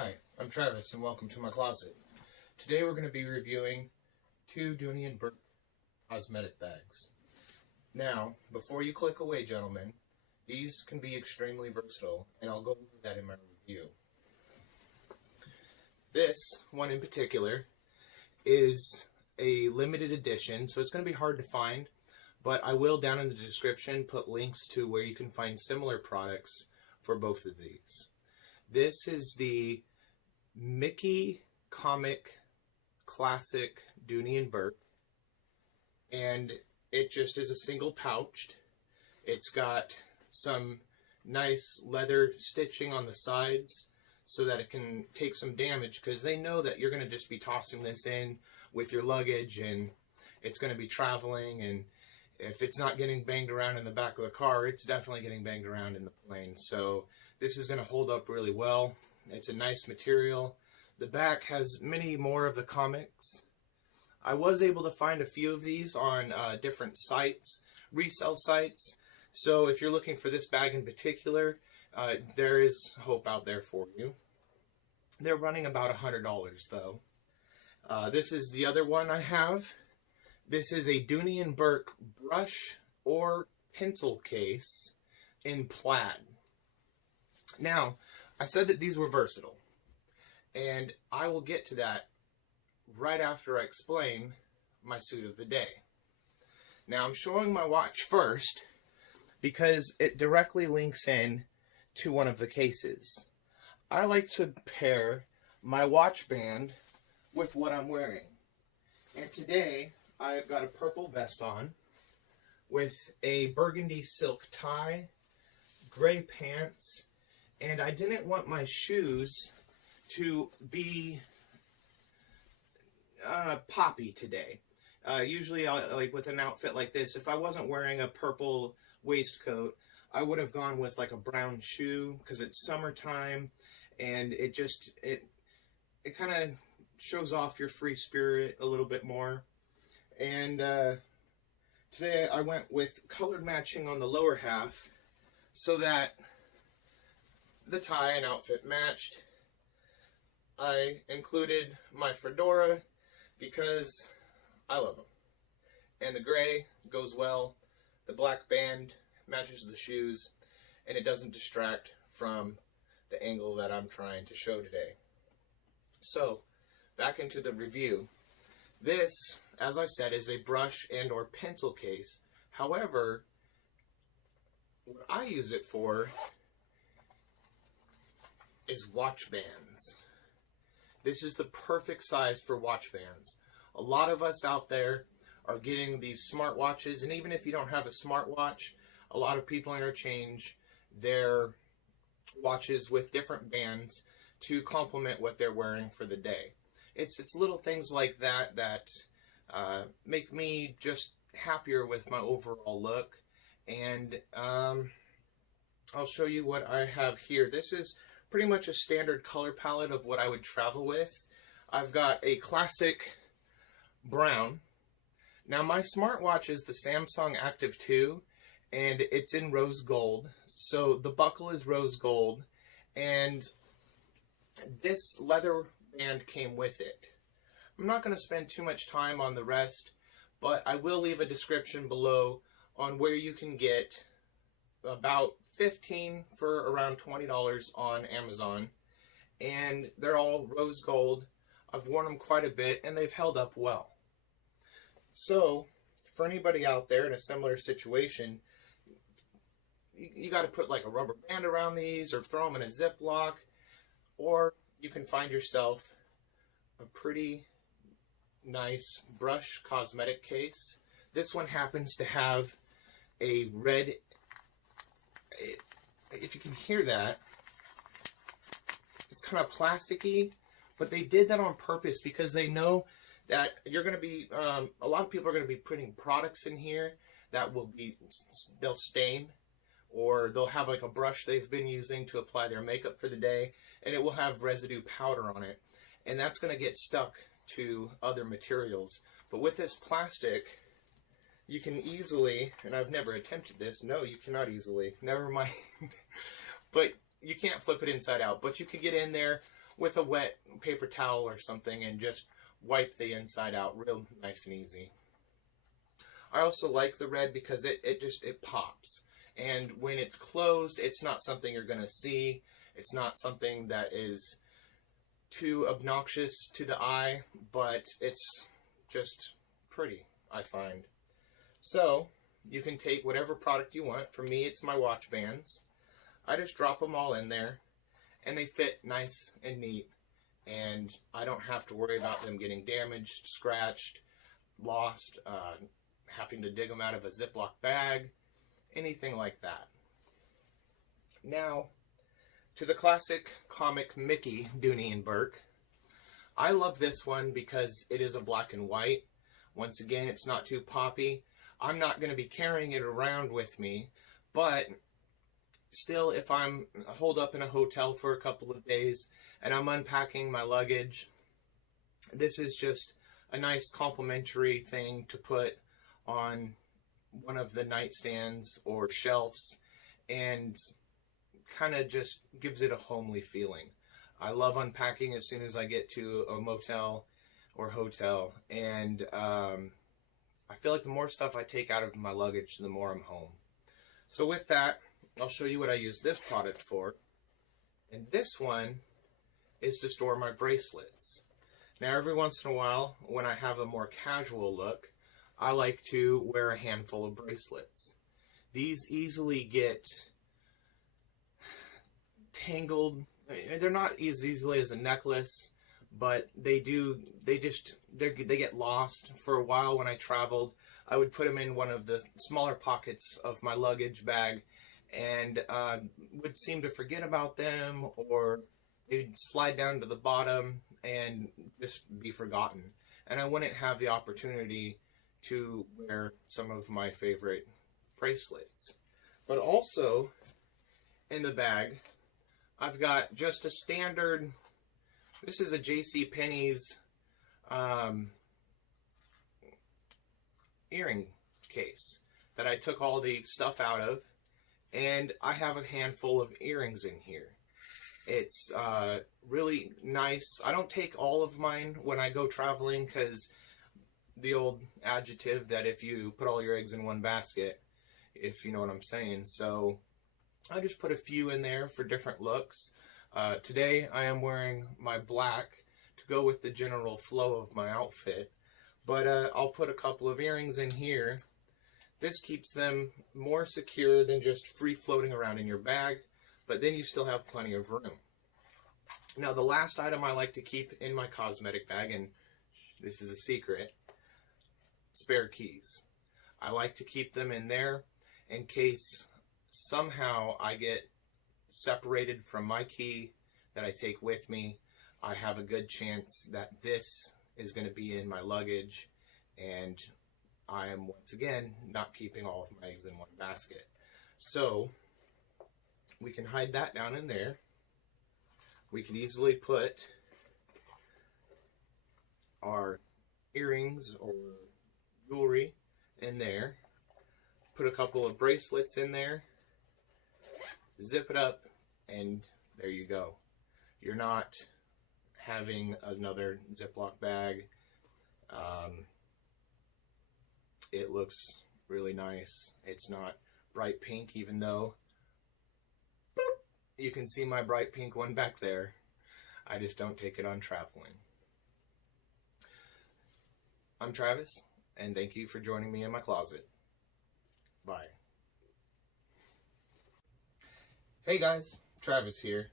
Hi, I'm Travis and welcome to my closet. Today we're going to be reviewing two Dooney Bourke cosmetic bags. Now, before you click away, gentlemen, these can be extremely versatile, and I'll go over that in my review. This one in particular is a limited edition, so it's going to be hard to find, but I will down in the description put links to where you can find similar products for both of these. This is the Mickey Comic Classic Dooney Bourke, and it just is a single pouched. It's got some nice leather stitching on the sides so that it can take some damage, because they know that you're going to just be tossing this in with your luggage and it's going to be traveling, and if it's not getting banged around in the back of the car, it's definitely getting banged around in the plane. So this is going to hold up really well. It's a nice material. The back has many more of the comics. I was able to find a few of these on different sites, resale sites. So if you're looking for this bag in particular, there is hope out there for you. They're running about $100 though. This is the other one I have. This is a Dooney Bourke brush or pencil case in plaid. Now, I said that these were versatile, and I will get to that right after I explain my suit of the day. Now, I'm showing my watch first because it directly links in to one of the cases. I like to pair my watch band with what I'm wearing. And today, I've got a purple vest on with a burgundy silk tie, gray pants, and I didn't want my shoes to be poppy today. Usually, like with an outfit like this, if I wasn't wearing a purple waistcoat, I would have gone with like a brown shoe because it's summertime, and it kind of shows off your free spirit a little bit more. And today I went with colored matching on the lower half so that the tie and outfit matched. I included my fedora because I love them. And the gray goes well. The black band matches the shoes, and it doesn't distract from the angle that I'm trying to show today. So, back into the review. This, as I said, is a brush and or pencil case. However, what I use it for is watch bands. This is the perfect size for watch bands. A lot of us out there are getting these smartwatches, and even if you don't have a smartwatch, a lot of people interchange their watches with different bands to complement what they're wearing for the day. It's little things like that that make me just happier with my overall look. And I'll show you what I have here. This is pretty much a standard color palette of what I would travel with. I've got a classic brown. Now my smartwatch is the Samsung Active 2, and it's in rose gold. So the buckle is rose gold, and this leather band came with it. I'm not going to spend too much time on the rest, but I will leave a description below on where you can get about 15 for around $20 on Amazon, and they're all rose gold. I've worn them quite a bit, and they've held up well. So, for anybody out there in a similar situation, you got to put like a rubber band around these, or throw them in a Ziploc, or you can find yourself a pretty nice brush cosmetic case. This one happens to have a red, if you can hear that, it's kind of plasticky, but they did that on purpose because they know that you're going to be, a lot of people are going to be putting products in here that they'll stain, or they'll have like a brush they've been using to apply their makeup for the day, and it will have residue powder on it, and that's going to get stuck to other materials. But with this plastic, you can easily, and I've never attempted this, no, you cannot easily, never mind, but you can't flip it inside out, but you can get in there with a wet paper towel or something and just wipe the inside out real nice and easy. I also like the red because it pops. And when it's closed, it's not something you're going to see. It's not something that is too obnoxious to the eye, but it's just pretty, I find. So, you can take whatever product you want. For me, it's my watch bands. I just drop them all in there, and they fit nice and neat, and I don't have to worry about them getting damaged, scratched, lost, having to dig them out of a Ziploc bag, anything like that. Now, to the classic comic Mickey, Dooney Bourke. I love this one because it is a black and white. Once again, it's not too poppy. I'm not going to be carrying it around with me, but still, if I'm holed up in a hotel for a couple of days and I'm unpacking my luggage, this is just a nice complimentary thing to put on one of the nightstands or shelves, and kind of just gives it a homely feeling. I love unpacking as soon as I get to a motel or hotel, and I feel like the more stuff I take out of my luggage, the more I'm home. So with that, I'll show you what I use this product for. And this one is to store my bracelets. Now, every once in a while, when I have a more casual look, I like to wear a handful of bracelets. These easily get tangled. They're not as easily as a necklace, but they get lost. For a while when I traveled, I would put them in one of the smaller pockets of my luggage bag, and would seem to forget about them, or they'd slide down to the bottom and just be forgotten. And I wouldn't have the opportunity to wear some of my favorite bracelets. But also, in the bag, I've got just a standard, this is a JCPenney's earring case that I took all the stuff out of, and I have a handful of earrings in here. It's really nice. I don't take all of mine when I go traveling, because the old adjective that if you put all your eggs in one basket, if you know what I'm saying. So I just put a few in there for different looks. Today I am wearing my black to go with the general flow of my outfit, but I'll put a couple of earrings in here. This keeps them more secure than just free floating around in your bag, but then you still have plenty of room. Now, the last item I like to keep in my cosmetic bag, and this is a secret, spare keys. I like to keep them in there in case somehow I get separated from my key that I take with me. I have a good chance that this is going to be in my luggage, and I am once again not keeping all of my eggs in one basket. So we can hide that down in there. We can easily put our earrings or jewelry in there. Put a couple of bracelets in there. Zip it up, and there you go. You're not having another Ziploc bag. It looks really nice. It's not bright pink, even though boop, you can see my bright pink one back there. I just don't take it on traveling. I'm Travis, and thank you for joining me in my closet. Bye. Hey guys, Travis here.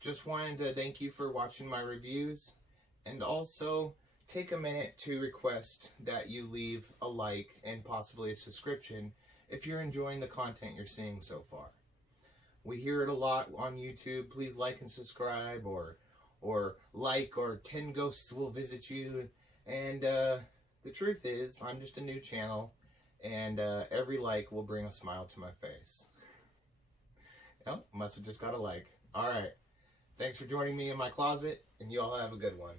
Just wanted to thank you for watching my reviews, and also take a minute to request that you leave a like and possibly a subscription if you're enjoying the content you're seeing so far. We hear it a lot on YouTube. Please like and subscribe, or like, or 10 ghosts will visit you. And the truth is, I'm just a new channel, and every like will bring a smile to my face. Must have just got a like. Alright. Thanks for joining me in my closet, and you all have a good one.